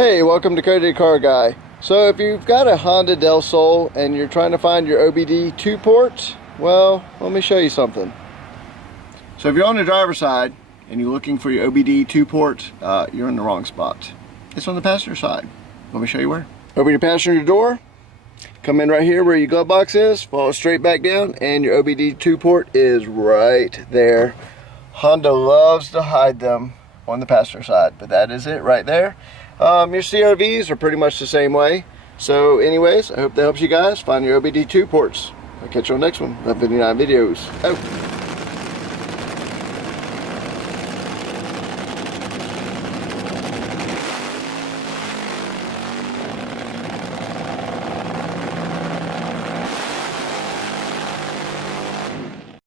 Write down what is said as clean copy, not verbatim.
Hey, welcome to Cody Car Guy. So if you've got a Honda Del Sol and you're trying to find your OBD2 port, well, let me show you something. So if you're on the driver's side and you're looking for your OBD2 port, you're in the wrong spot. It's on the passenger side. Let me show you where. Open your passenger door, come in right here where your glove box is, follow straight back down, and your OBD2 port is right there. Honda loves to hide them on the passenger side, but that is it right there. Your CRVs are pretty much the same way. So anyways, I hope that helps you guys find your OBD2 ports. I'll catch you on the next one. Love 59 videos. Out.